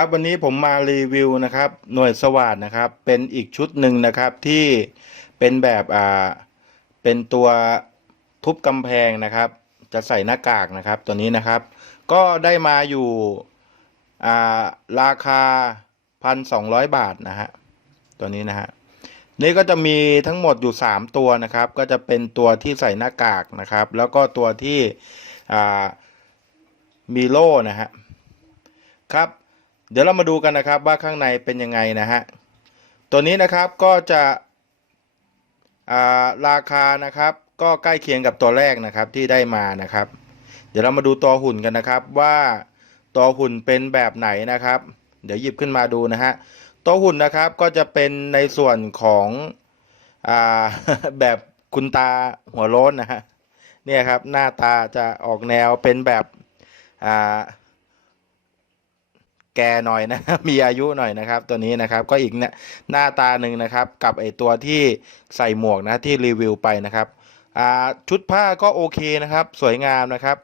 ครับวันนี้ผมมารีวิวนะครับหน่วยสวัสดนะครับ เป็นอีกชุดหนึ่งนะครับที่เป็นแบบอ่าเป็นตัวทุบกำแพงนะครับ จะใส่หน้ากากนะครับตัวนี้นะครับ ก็ได้มาอยู่อ่าราคาพันสองร้อยบาทนะฮะตัวนี้นะฮะนี่ก็จะมีทั้งหมดอยู่สามตัวนะครับ ก็จะเป็นตัวที่ใส่หน้ากากนะครับ แล้วก็ตัวที่อ่ามีโล่นะฮะครับ เดี๋ยวเรามาดูกันนะครับว่าข้างในเป็นยังไงนะฮะ ตัวนี้นะครับก็จะอ่าราคานะครับ ก็ใกล้เคียงกับตัวแรกนะครับที่ได้มานะครับ เดี๋ยวเรามาดูตัวหุ่นกันนะครับว่าตัวหุ่นเป็นแบบไหนนะครับ เดี๋ยวหยิบขึ้นมาดูนะฮะตัวหุ่นนะครับก็จะเป็นในส่วนของอ่าแบบคุณตาหัวโล้นนะฮะเนี่ยครับหน้าตาจะออกแนวเป็นแบบอ่า แก่หน่อยนะมีอายุหน่อยนะครับ ตัวนี้นะครับก็อีกเนี่ยหน้าตาหนึ่งนะครับกับไอตัวที่ใส่หมวกนะที่รีวิวไปนะครับอ่าชุดผ้าก็โอเคนะครับ สวยงามนะครับ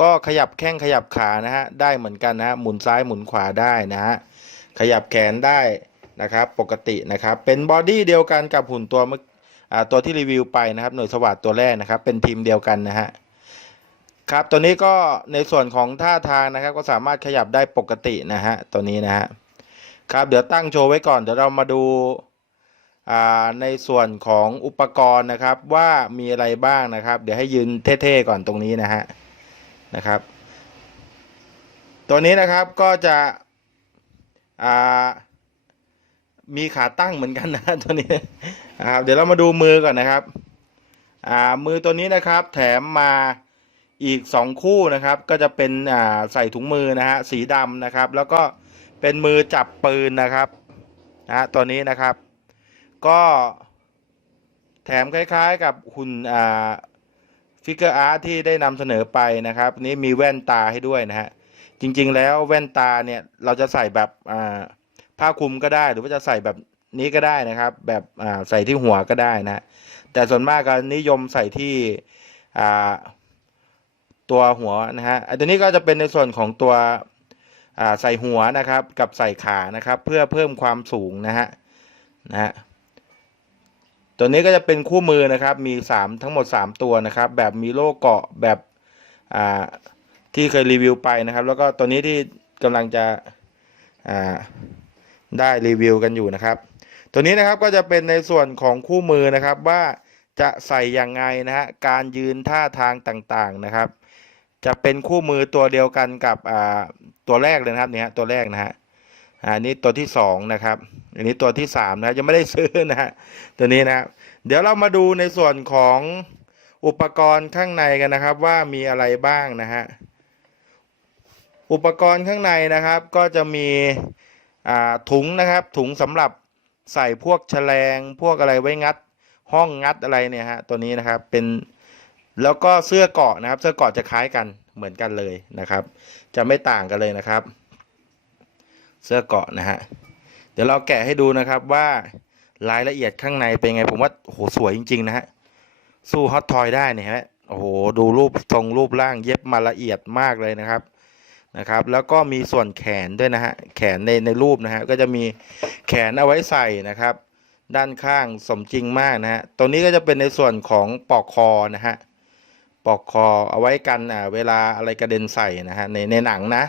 ก็ขยับแข้งขยับขานะฮะได้เหมือนกันนะฮะหมุนซ้ายหมุนขวาได้นะฮะขยับแขนได้นะครับปกตินะครับเป็นบอดี้เดียวกันกับหุ่นตัวเมื่อตัวที่รีวิวไปนะครับหน่วยสวัสดตัวแรกนะครับเป็นทีมเดียวกันนะฮะ ครับ ตัวนี้ก็ในส่วนของท่าทางนะครับ ก็สามารถขยับได้ปกตินะฮะ ตัวนี้นะฮะ ครับ เดี๋ยวตั้งโชว์ไว้ก่อน เดี๋ยวเรามาดูอ่าในส่วนของอุปกรณ์นะครับ ว่ามีอะไรบ้างนะครับ เดี๋ยวให้ยืนเท่ๆก่อนตรงนี้นะฮะ นะครับ ตัวนี้นะครับก็จะอ่ามีขาตั้งเหมือนกันนะตัวนี้นะครับ เดี๋ยวเรามาดูมือก่อนนะครับอ่ามือตัวนี้นะครับ แถมมา อีกสองคู่นะครับก็จะเป็นอ่าใส่ถุงมือนะฮะสีดำนะครับ แล้วก็เป็นมือจับปืนนะครับนะตัวนี้นะครับ ก็แถมคล้ายๆกับหุ่นอ่าฟิกเกอร์อาร์ตที่ได้นำเสนอไปนะครับนี่มีแว่นตาให้ด้วยนะฮะจริงๆแล้วแว่นตาเนี่ยเราจะใส่แบบอ่าผ้าคลุมก็ได้หรือว่าจะใส่แบบนี้ก็ได้นะครับ แบบอ่าใส่ที่หัวก็ได้นะฮะแต่ส่วนมากก็นิยมใส่ที่อ่า ตัวหัวนะฮะอันนี้ก็จะเป็นในส่วนของตัวใส่หัวนะครับกับใส่ขานะครับ เพื่อเพิ่มความสูงนะฮะนะฮะตัวนี้ก็จะเป็นคู่มือนะครับ มีสามทั้งหมดสามตัวนะครับ แบบมีโล่เกาะแบบอ่าที่เคยรีวิวไปนะครับ แล้วก็ตัวนี้ที่กำลังจะอ่าได้รีวิวกันอยู่นะครับ ตัวนี้นะครับก็จะเป็นในส่วนของคู่มือนะครับว่าจะใส่ยังไงนะฮะการยืนท่าทางต่างๆนะครับ จะเป็นคู่มือตัวเดียวกันกับอ่าตัวแรกเลยนะครับเนี่ยตัวแรกนะฮะอันนี้ตัวที่สองนะครับ อันนี้ตัวที่สามนะยังไม่ได้ซื้อนะฮะตัวนี้นะครับเดี๋ยวเรามาดูในส่วนของอุปกรณ์ข้างในกันนะครับ ว่ามีอะไรบ้างนะฮะอุปกรณ์ข้างในนะครับก็จะมีอ่าถุงนะครับ ถุงสำหรับใส่พวกแฉลงพวกอะไรไว้งัด ห้องงัดอะไรเนี่ยฮะตัวนี้นะครับเป็น แล้วก็เสื้อเกาะนะครับ เสื้อเกาะจะคล้ายกันเหมือนกันเลยนะครับ จะไม่ต่างกันเลยนะครับ เสื้อเกาะนะฮะเดี๋ยวเราแกะให้ดูนะครับว่ารายละเอียดข้างในเป็นไง ผมว่าโอ้โหสวยจริง ๆ นะฮะสู้ฮอตทอยได้เนี่ยฮะโอ้โหดูรูปทรงรูปร่างเย็บมาละเอียดมากเลยนะครับนะครับ แล้วก็มีส่วนแขนด้วยนะฮะแขนในในรูปนะฮะก็จะมีแขนเอาไว้ใส่นะครับ ด้านข้างสมจริงมากนะฮะตรงนี้ก็จะเป็นในส่วนของปอกคอนะฮะ ปอกคอเอาไว้กันอ่าเวลาอะไรกระเด็นใส่นะฮะในในหนังนะ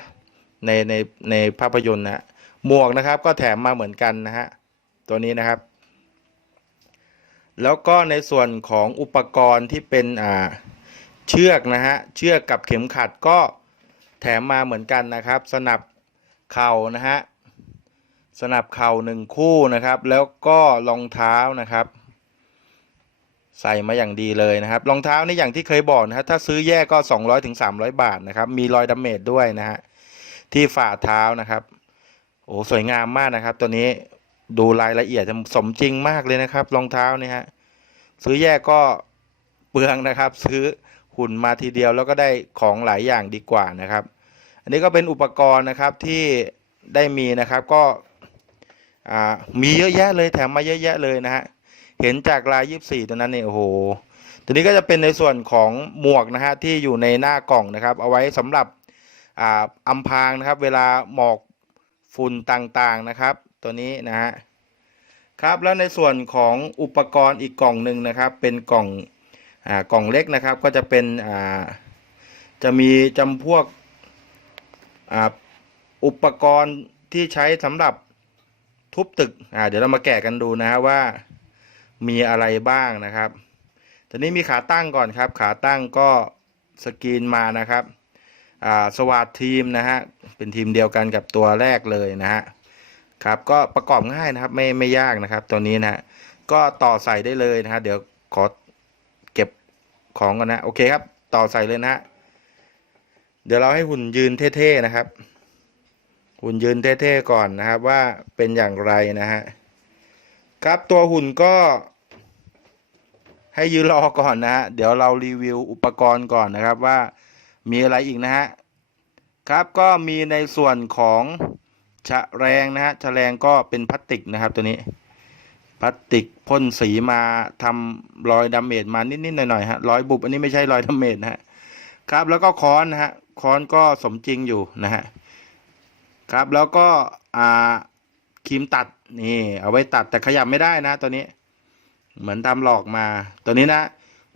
ในในในภาพยนตร์นะหมวกนะครับก็แถมมาเหมือนกันนะฮะตัวนี้นะครับ แล้วก็ในส่วนของอุปกรณ์ที่เป็นอ่าเชือกนะฮะเชือกกับเข็มขัดก็แถมมาเหมือนกันนะครับ สนับเข่านะฮะสนับเข่าหนึ่งคู่นะครับ แล้วก็รองเท้านะครับ ใส่มาอย่างดีเลยนะครับรองเท้านี่อย่างที่เคยบอกนะฮะถ้าซื้อแยกก็200ถึง300 บาทนะครับ มีรอยดาเมจด้วยนะฮะที่ฝ่าเท้านะครับโอ้สวยงามมากนะครับ ตัวนี้ดูรายละเอียดสมจริงมากเลยนะครับรองเท้านี่ฮะซื้อแยกก็เปลืองนะครับ ซื้อหุ่นมาทีเดียวแล้วก็ได้ของหลายอย่างดีกว่านะครับ อันนี้ก็เป็นอุปกรณ์นะครับที่ได้มีนะครับก็มีเยอะแยะเลยแถมมาเยอะแยะเลยนะฮะ เห็นจากลายยี่สี่ตัวนั้นเนี่ยโอ้โหตัวนี้ก็จะเป็นในส่วนของหมวกนะฮะที่อยู่ในหน้ากล่องนะครับ เอาไว้สำหรับอ่าอำพางนะครับ เวลาหมอกฝุ่นต่างๆนะครับ ตัวนี้นะฮะครับแล้วในส่วนของอุปกรณ์อีกกล่องหนึ่งนะครับ เป็นกล่องอ่ากล่องเล็กนะครับ ก็จะเป็นอ่าจะมีจำพวกอ่าอุปกรณ์ที่ใช้สำหรับทุบตึกอ่าเดี๋ยวเรามาแกะกันดูนะฮะว่า มีอะไรบ้างนะครับตอนนี้มีขาตั้งก่อนครับ ขาตั้งก็สกรีนมานะครับอ่าสวัสดทีมนะฮะเป็นทีมเดียวกันกับตัวแรกเลยนะฮะครับก็ประกอบง่ายนะครับไม่ไม่ยากนะครับตัวนี้นะฮะก็ต่อใส่ได้เลยนะฮะเดี๋ยวขอเก็บของก่อนนะโอเคครับต่อใส่เลยนะฮะเดี๋ยวเราให้หุ่นยืนเท่ๆนะครับ หุ่นยืนเท่ๆก่อนนะครับว่าเป็นอย่างไรนะฮะ ครับตัวหุ่นก็ให้ยืนรอก่อนนะฮะ เดี๋ยวเรารีวิวอุปกรณ์ก่อนนะครับว่ามีอะไรอีกนะฮะ ครับก็มีในส่วนของชะแรงนะฮะชะแรงก็เป็นพลาสติกนะครับตัวนี้ พลาสติกพ่นสีมาทำรอยดาเมจมานิดๆหน่อยๆฮะรอยบุบอันนี้ไม่ใช่รอยดาเมจนะฮะครับแล้วก็ค้อนนะฮะค้อนก็สมจริงอยู่นะฮะครับแล้วก็อ่า ครีมตัดนี่เอาไว้ตัดแต่ขยับไม่ได้นะตัวนี้ เหมือนทำหลอกมา ตัวนี้นะ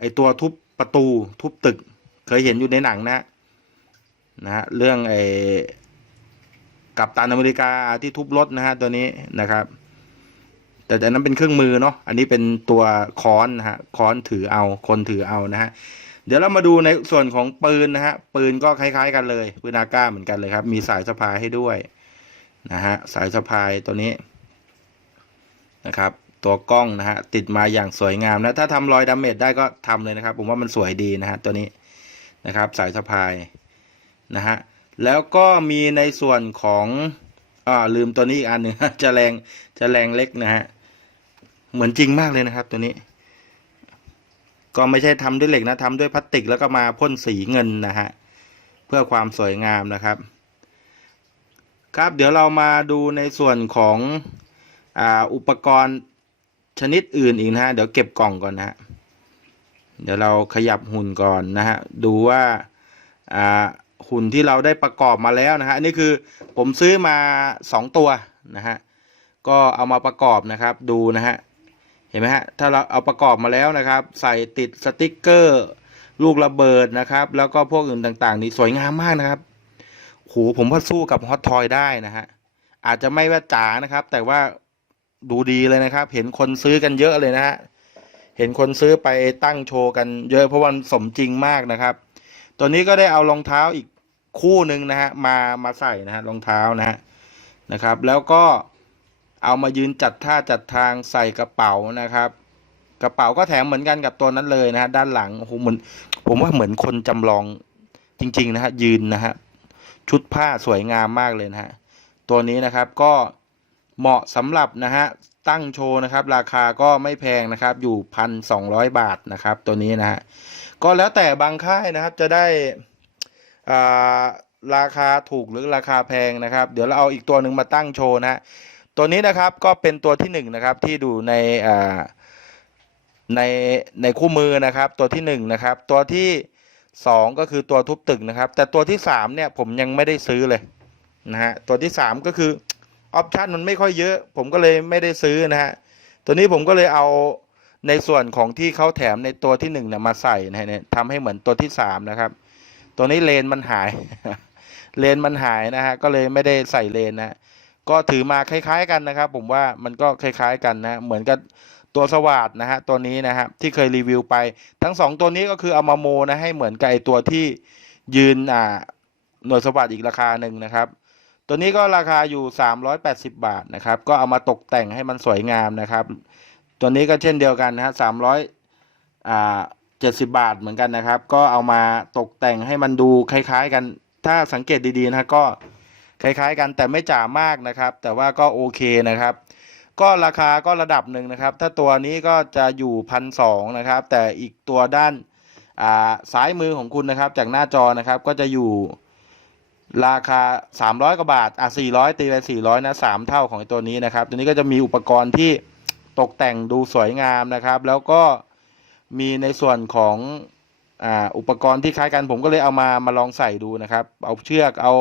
ไอตัวทุบประตูทุบตึก เคยเห็นอยู่ในหนังนะนะฮะเรื่องไอกับตันอเมริกาที่ทุบรถนะฮะตัวนี้นะครับ แต่อันนั้นเป็นเครื่องมือเนาะอันนี้เป็นตัวค้อนนะฮะค้อนถือเอาคนถือเอานะฮะเดี๋ยวเรามาดูในส่วนของปืนนะฮะปืนก็คล้าย ๆ กันเลยปืนอาก้าเหมือนกันเลยครับ มีสายสะพายให้ด้วย นะฮะสายสะพายตัวนี้นะครับ ตัวกล้องนะฮะติดมาอย่างสวยงามนะถ้าทำรอยดาเมจได้ก็ทำเลยนะครับ ผมว่ามันสวยดีนะฮะตัวนี้นะครับสายสะพายนะฮะแล้วก็มีในส่วนของอ่าลืมตัวนี้อีกอันหนึ่งจะแรงจะแรงเล็กนะฮะเหมือนจริงมากเลยนะครับ ตัวนี้ ก็ไม่ใช่ทำด้วยเหล็กนะทำด้วยพลาสติกแล้วก็มาพ่นสีเงินนะฮะเพื่อความสวยงามนะครับ ครับเดี๋ยวเรามาดูในส่วนของออุปกรณ์ชนิดอื่นอีกนะฮะเดี๋ยวเก็บกล่องก่อนนะฮะเดี๋ยวเราขยับหุ่นก่อนนะฮะดูว่าหุ่นที่เราได้ประกอบมาแล้วนะฮะนนี้คือผมซื้อมาสองตัวนะฮะก็เอามาประกอบนะครับดูนะฮะเห็นไหมฮะถ้าเราเอาประกอบมาแล้วนะครับ ใส่ติดสติกเกอร์ ลูกระเบิดนะครับ แล้วก็พวกอื่นต่างๆ นี่สวยงามมากนะครับ โหผมว่าสู้กับฮอตทอยได้นะฮะ อาจจะไม่ว่าจ๋านะครับ แต่ว่าดูดีเลยนะครับ เห็นคนซื้อกันเยอะเลยนะฮะ เห็นคนซื้อไปตั้งโชว์กันเยอะเพราะมันสมจริงมากนะครับ ตัวนี้ก็ได้เอารองเท้าอีกคู่หนึ่งนะฮะมามาใส่นะฮะรองเท้านะฮะนะครับ แล้วก็เอามายืนจัดท่าจัดทางใส่กระเป๋านะครับ กระเป๋าก็แถมเหมือนกันกับตัวนั้นเลยนะฮะด้านหลังโอ้โหเหมือนผมว่าเหมือนคนจำลองจริง ๆ นะฮะยืนนะฮะ ชุดผ้าสวยงามมากเลยนะฮะ ตัวนี้นะครับก็เหมาะสำหรับนะฮะตั้งโชว์นะครับ ราคาก็ไม่แพงนะครับ อยู่พันสองร้อยบาทนะครับ ตัวนี้นะฮะก็แล้วแต่บางค่ายนะครับจะได้อ่าราคาถูกหรือราคาแพงนะครับ เดี๋ยวเราเอาอีกตัวหนึ่งมาตั้งโชว์นะฮะตัวนี้นะครับก็เป็นตัวที่หนึ่งนะครับที่ดูในอ่าในในคู่มือนะครับ ตัวที่หนึ่งนะครับ ตัวที่ สองก็คือตัวทุบตึกนะครับ แต่ตัวที่สามเนี่ยผมยังไม่ได้ซื้อเลยนะฮะตัวที่สามก็คือออปชันมันไม่ค่อยเยอะ ผมก็เลยไม่ได้ซื้อนะฮะตัวนี้ผมก็เลยเอาในส่วนของที่เขาแถมในตัวที่หนึ่งเนี่ยมาใส่นะฮะเนี่ยทำให้เหมือนตัวที่สามนะครับ ตัวนี้เลนมันหาย เลนมันหายนะฮะก็เลยไม่ได้ใส่เลนนะก็ถือมาคล้าย ๆ กันนะครับ ผมว่ามันก็คล้าย ๆ กันนะเหมือนกับ ตัวสวัสดนะฮะตัวนี้นะฮะที่เคยรีวิวไป ทั้งสองตัวนี้ก็คือเอามาโมนะให้เหมือนกับไอตัวที่ยืนอ่าหน่วยสวัสดอีกราคาหนึ่งนะครับ ตัวนี้ก็ราคาอยู่ 380 บาทนะครับ ก็เอามาตกแต่งให้มันสวยงามนะครับ ตัวนี้ก็เช่นเดียวกันนะฮะสามร้อยอ่าเจ็ดสิบบาทเหมือนกันนะครับ ก็เอามาตกแต่งให้มันดูคล้าย ๆ กัน ถ้าสังเกตดีๆนะก็คล้ายๆกันแต่ไม่จ๋ามากนะครับ แต่ว่าก็โอเคนะครับ ก็ราคาก็ระดับหนึ่งนะครับ ถ้าตัวนี้ก็จะอยู่พันสองนะครับ แต่อีกตัวด้านาซ้ายมือของคุณนะครับ จากหน้าจอนะครับก็จะอยู่ราคา 300 กว่าบาท อะ 400 ตีไป 400 นะ 3 เท่าของตัวนี้นะครับ ตัวนี้ก็จะมีอุปกรณ์ที่ตกแต่งดูสวยงามนะครับ แล้วก็มีในส่วนของอ่าอุปกรณ์ที่คล้ายกันผมก็เลยเอามามาลองใส่ดูนะครับ เอาเชือกเอา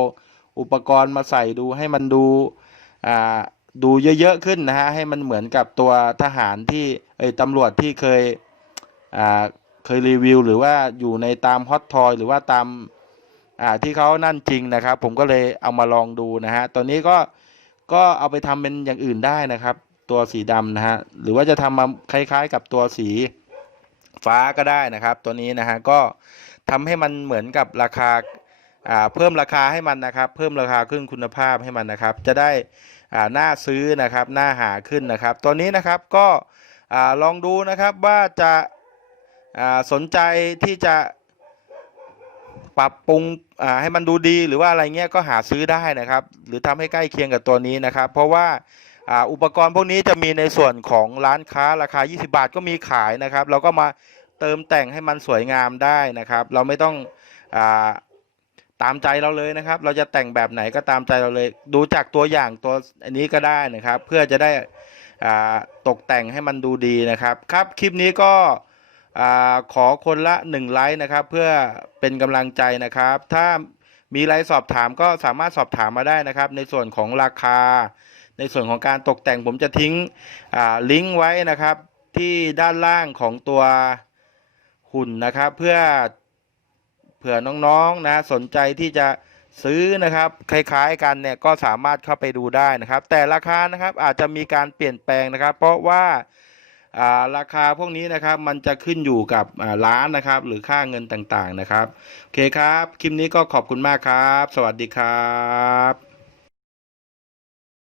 อุปกรณ์มาใส่ดูให้มันดูอ่า ดูเยอะๆขึ้นนะฮะให้มันเหมือนกับตัวทหารที่เอ้ตำรวจที่เคยอ่าเคยรีวิว หรือว่าอยู่ในตามฮอตทอยหรือว่าตามอ่าที่เขานั่นจริงนะครับ ผมก็เลยเอามาลองดูนะฮะตัวนี้ก็ก็เอาไปทำเป็นอย่างอื่นได้นะครับ ตัวสีดำนะฮะหรือว่าจะทำมาคล้ายๆ กับตัวสีฟ้าก็ได้นะครับ ตัวนี้นะฮะก็ทำให้มันเหมือนกับราคาอ่าเพิ่มราคาให้มันนะครับ เพิ่มราคาขึ้นคุณภาพให้มันนะครับ จะได้ อ่าน่าซื้อนะครับหน่าหาขึ้นนะครับ ตัวนี้นะครับก็อ่าลองดูนะครับว่าจะอ่าสนใจที่จะปรับปรุงอ่าให้มันดูดีหรือว่าอะไรเงี้ยก็หาซื้อได้นะครับ หรือทำให้ใกล้เคียงกับตัวนี้นะครับ เพราะว่าอ่าอุปกรณ์พวกนี้จะมีในส่วนของร้านค้าราคา 20 บาทก็มีขายนะครับ เราก็มาเติมแต่งให้มันสวยงามได้นะครับ เราไม่ต้องอา ตามใจเราเลยนะครับ เราจะแต่งแบบไหนก็ตามใจเราเลย ดูจากตัวอย่างตัวอันนี้ก็ได้นะครับ เพื่อจะได้อ่าตกแต่งให้มันดูดีนะครับครับคลิปนี้ก็อ่าขอคนละ 1 ไลค์นะครับ เพื่อเป็นกำลังใจนะครับ ถ้ามีอะไรสอบถามก็สามารถสอบถามมาได้นะครับ ในส่วนของราคา ในส่วนของการตกแต่งผมจะทิ้งลิงก์ไว้นะครับ ที่ด้านล่างของตัวหุ่นนะครับ เพื่อ เผื่อน้องๆนะสนใจที่จะซื้อนะครับคล้ายๆกันเนี่ยก็สามารถเข้าไปดูได้นะครับ แต่ราคานะครับอาจจะมีการเปลี่ยนแปลงนะครับ เพราะว่าราคาพวกนี้นะครับมันจะขึ้นอยู่กับร้านนะครับ หรือค่าเงินต่างๆนะครับโอเคครับ คลิปนี้ก็ขอบคุณมากครับ สวัสดีครับ